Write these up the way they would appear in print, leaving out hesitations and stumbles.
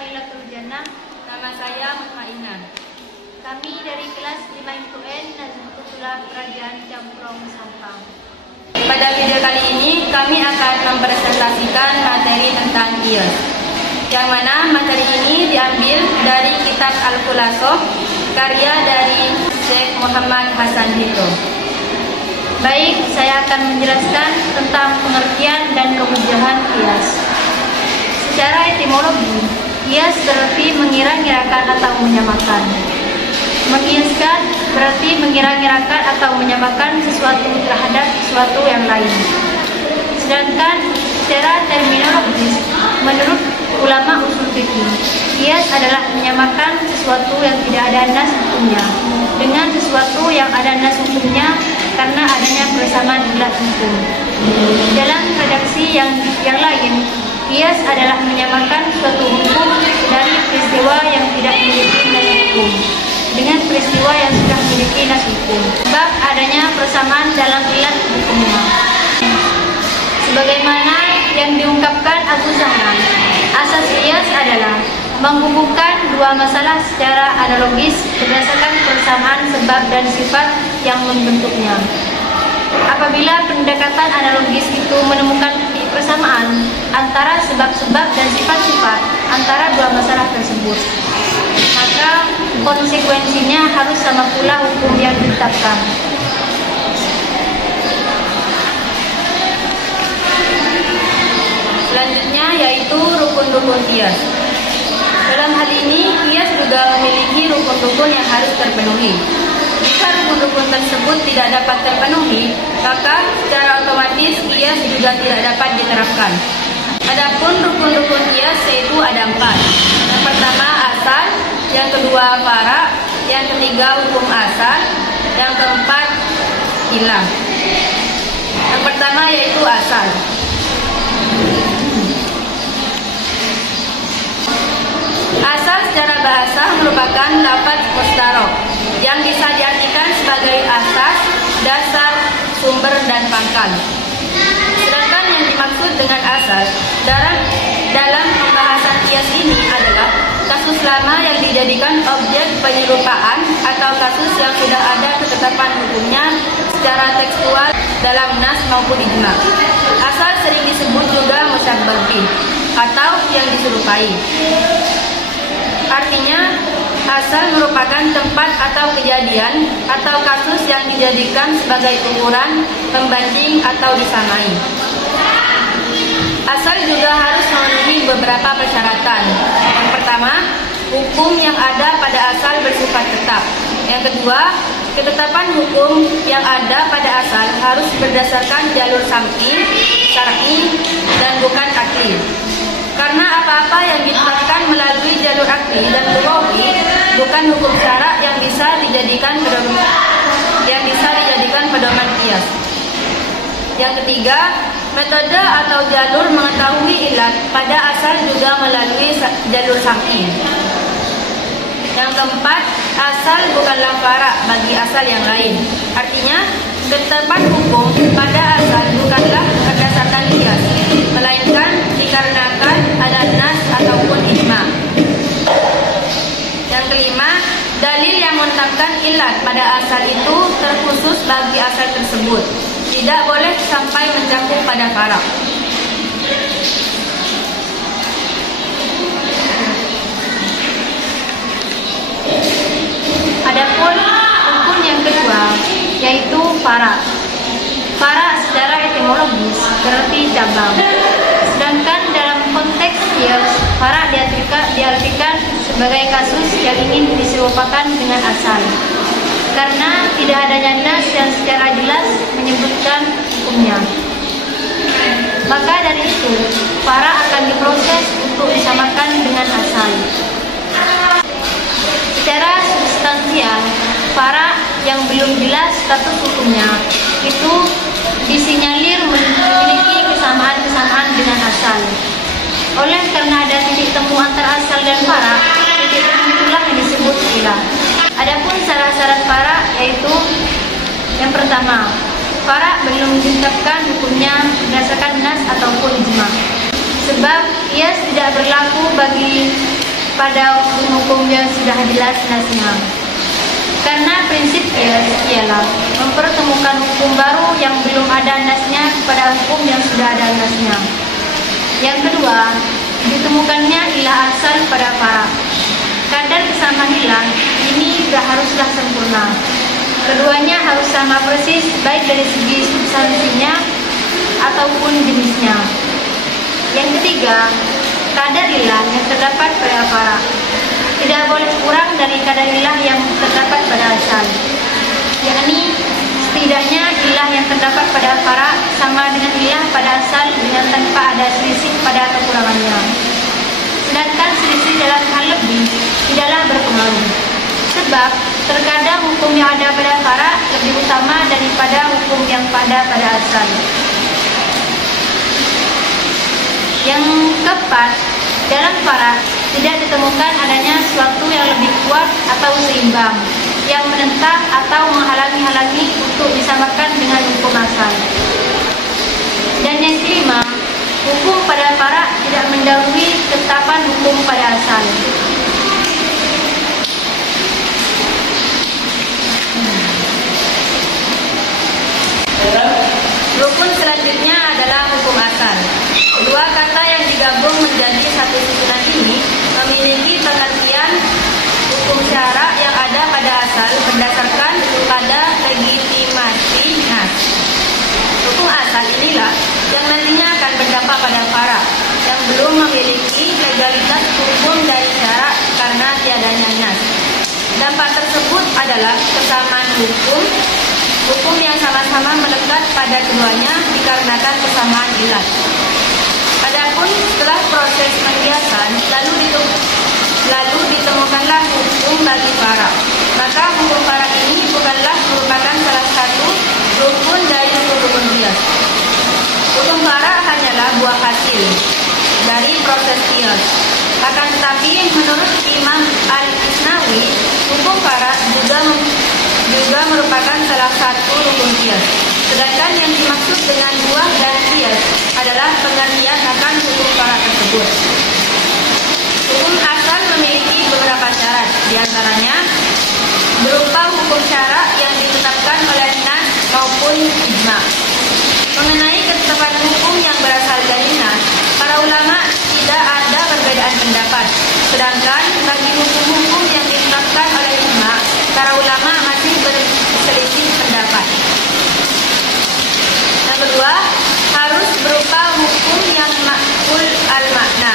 Mailatul Jannah. Nama saya Mainan. Kami dari kelas 5 dan Ketua Kerajaan Camprong Sampang. Pada video kali ini kami akan mempresentasikan materi tentang kios, yang mana materi ini diambil dari kitab Al-Khulasoh karya dari Syekh Muhammad Hasan Hito. Baik, saya akan menjelaskan tentang pengertian dan kemudahan kias. Secara etimologi, kias berarti mengira-ngirakan atau menyamakan. Mengiaskan berarti mengira-ngirakan atau menyamakan sesuatu terhadap sesuatu yang lain. Sedangkan secara terminologis, menurut ulama usul fikih, kias adalah menyamakan sesuatu yang tidak ada nas hukumnya dengan sesuatu yang ada nas hukumnya karena adanya persamaan ilat hukum. Dalam redaksi yang lain, kias adalah menyamakan suatu hukum dari peristiwa yang tidak memiliki nas hukum dengan peristiwa yang sudah memiliki nas hukum, sebab adanya persamaan dalam ilat hukumnya. Sebagaimana yang diungkapkan Abu Zaman, asas kias adalah menghubungkan dua masalah secara analogis berdasarkan persamaan sebab dan sifat yang membentuknya. Apabila pendekatan analogis itu menemukan persamaan antara sebab-sebab dan sifat-sifat antara dua masalah tersebut, maka konsekuensinya harus sama pula hukum yang ditetapkan. Selanjutnya yaitu rukun-rukun kias. Dalam hal ini, kias juga memiliki rukun-rukun yang harus terpenuhi. Jika rukun-rukun tersebut tidak dapat terpenuhi, maka secara otomatis kias juga tidak dapat diterapkan. Adapun rukun-rukun kias yaitu ada 4. Yang pertama asal, yang kedua fara', yang ketiga hukum asal, yang keempat ilah. Yang pertama yaitu asal. Asal secara bahasa merupakan lafaz mustarok yang bisa diartikan sebagai asas, dasar, sumber, dan pangkal. Sedangkan yang dimaksud dengan asal dalam pembahasan kias ini adalah kasus lama yang dijadikan objek penyerupaan atau kasus yang sudah ada ketetapan hukumnya secara tekstual dalam nas maupun ijma. Asal sering disebut juga musyabbah bih atau yang diserupai. Artinya, asal merupakan tempat atau kejadian atau kasus yang dijadikan sebagai ukuran, pembanding atau disamai. Asal juga harus memenuhi beberapa persyaratan. Yang pertama, hukum yang ada pada asal bersifat tetap. Yang kedua, ketetapan hukum yang ada pada asal harus berdasarkan jalur sam'i, syar'i, dan bukan akli. Karena apa-apa yang ditetapkan melalui jalur akli dan lughawi bukan hukum syarak yang bisa dijadikan pedoman kias. Yang ketiga, metode atau jalur mengetahui ilat pada asal juga melalui jalur sam'i. Yang keempat, asal bukanlah fara' bagi asal yang lain. Artinya, ketetapan hukum pada asal bukanlah berdasarkan kias, melainkan dikarenakan ada nas ataupun ijma. Yang kelima, dalil yang menetapkan ilat pada asal itu terkhusus bagi asal tersebut, tidak boleh sampai mencakup pada fara'. Adapun rukun yang kedua yaitu fara'. Fara' secara etimologis berarti cabang. Sedangkan dalam konteks kias, fara' diartikan sebagai kasus yang ingin diserupakan dengan asal. Karena tidak adanya nas yang secara jelas menyebutkan hukumnya. Maka dari itu, fara' akan diproses untuk disamakan dengan asal. Secara substansial, fara' yang belum jelas status hukumnya itu disinyalir memiliki kesamaan-kesamaan dengan asal. Oleh karena ada titik temu antara asal dan fara', titik temu itulah yang disebut ilah. Adapun syarat-syarat fara' yaitu yang pertama, fara' belum ditetapkan hukumnya berdasarkan nas ataupun ijma. Sebab kias tidak berlaku bagi pada hukum yang sudah jelas nasnya. Karena prinsip kias ialah mempertemukan hukum baru yang belum ada nasnya kepada hukum yang sudah ada nasnya. Yang kedua, ditemukannya ilah asal pada para. Kadar kesamaan ilah ini haruslah sempurna. Keduanya harus sama persis baik dari segi substansinya ataupun jenisnya. Yang ketiga, kadar ilah yang terdapat pada para tidak boleh kurang dari kadar ilah yang terdapat pada asal, yakni setidaknya ilah yang terdapat pada para sama dengan ilah pada asal dengan tanpa ada selisih pada kekurangannya. Sedangkan selisih dalam hal lebih tidaklah berpengaruh, sebab terkadang hukum yang ada pada para lebih utama daripada hukum yang pada asal. Yang keempat, dalam para tidak ditemukan adanya sesuatu yang lebih kuat atau seimbang yang menentang atau menghalangi untuk disamakan dengan hukum asal. Dan yang kelima, hukum pada para tidak mendahului ketetapan hukum pada asal. Rukun selanjutnya adalah hukum asal. Dua kata yang digabung menjadi satu susunan ini memiliki pengertian hukum syara yang ada pada asal berdasarkan pada legitimasi nas. Hukum asal inilah yang nantinya akan berdampak pada para yang belum memiliki legalitas hukum dari syara karena tiadanya nas. Dampak tersebut adalah kesamaan hukum yang sama-sama melekat pada keduanya dikarenakan kesamaan ilat. Adapun setelah proses pengkiasan lalu ditemukanlah hukum bagi para, maka hukum para ini bukanlah merupakan salah satu rukun dari rukun kias. Hukum para hanyalah buah hasil dari proses kias. Akan tetapi menurut Imam Al-Isnawi, hukum para juga merupakan salah satu rukun kias. Sedangkan yang dimaksud dengan buah dari kias adalah pengertian akan hukum para tersebut. Hukum asal memiliki beberapa syarat, diantaranya berupa hukum syara yang ditetapkan oleh nas maupun ijma. Mengenai ketetapan hukum yang berasal dari nas, para ulama tidak ada perbedaan pendapat. Sedangkan bagi hukum-hukum yang ditetapkan oleh ijma, para ulama masih berselisih pendapat. Yang kedua, harus berupa hukum yang makul al-makna.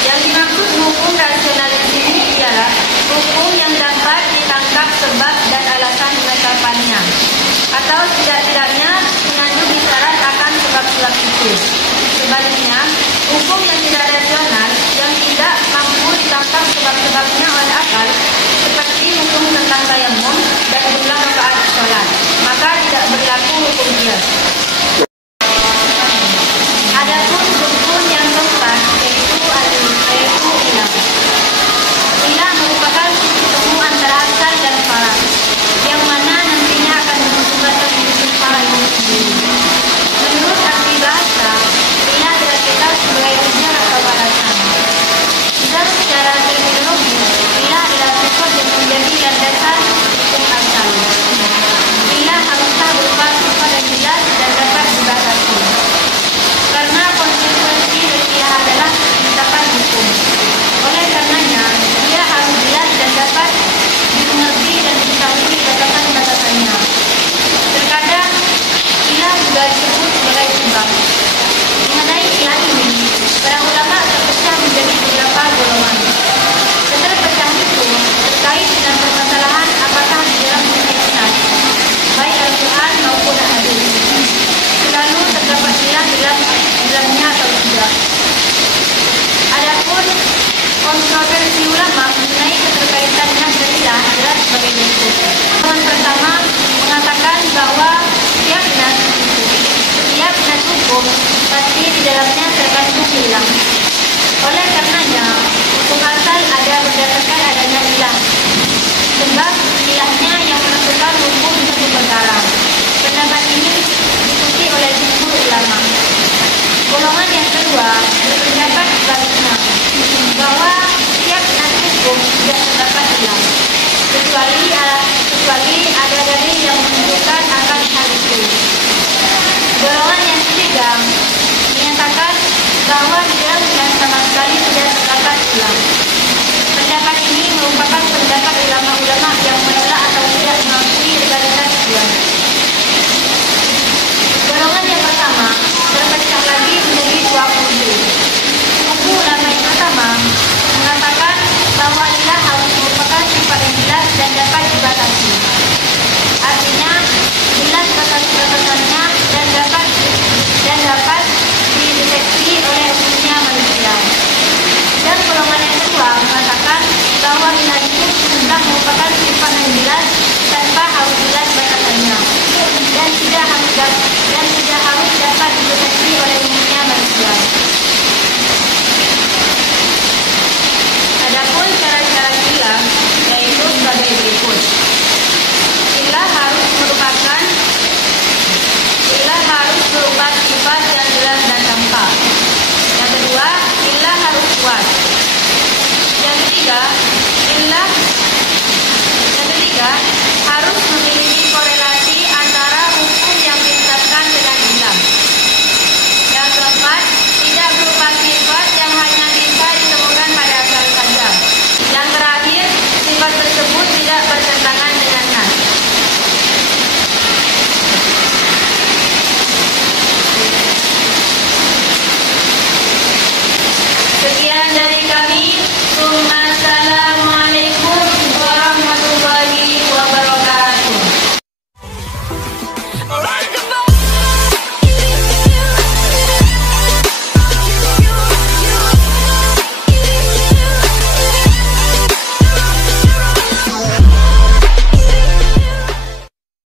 Yang dimaksud hukum rasional di sini ialah hukum yang dapat ditangkap sebab dan alasan penetapannya, atau setidak-tidaknya mengandung isyarat akan sebab-sebab itu. Sebaliknya, hukum yang tidak rasional yang tidak mampu ditangkap sebab-sebabnya oleh akal, seperti hukum tentang tayamum dan jumlah rakaat sholat, maka tidak berlaku hukum kias. Adapun rukun yang keempat yaitu ilah. Ilah merupakan temu antara asal dan para, yang mana nantinya akan membentukkan hukum para itu sendiri. Menurut arti bahasa, ilah diartikan sebagai ujian atau balasan. Dan secara terminologi, ilah adalah sifat yang menjadi landasan hukum asal. Ilah haruslah berupa sifat yang jelas dan dapat dibatasi. Karena konsekuensi dari ilah adalah penetapan hukum. Oleh karenanya, ia harus jelas dan dapat dimengerti dan diketahui batasan-batasannya. Terkadang ilah juga disebut sebagai sebab. Mengenai ilah ini, para ulama terpecah menjadi beberapa golongan. Keterpecah itu terkait dengan permasalahan apakah di dalam kiasan, baik Al-Quran maupun hadis, selalu terdapat ilah dalamnya atau tidak. Adapun kontroversi ulama mengenai keterkaitannya dengan ilah adalah sebagai berikut. Yang pertama mengatakan bahwa setiap nas hukum pasti di dalamnya terkandung ilah. Oleh karenanya, hukum asal ada berdasarkan adanya ilah, sebab ilahnya yang menentukan hukum satu perkara. Pendapat ini diikuti oleh jumhur ulama. Golongan yang kedua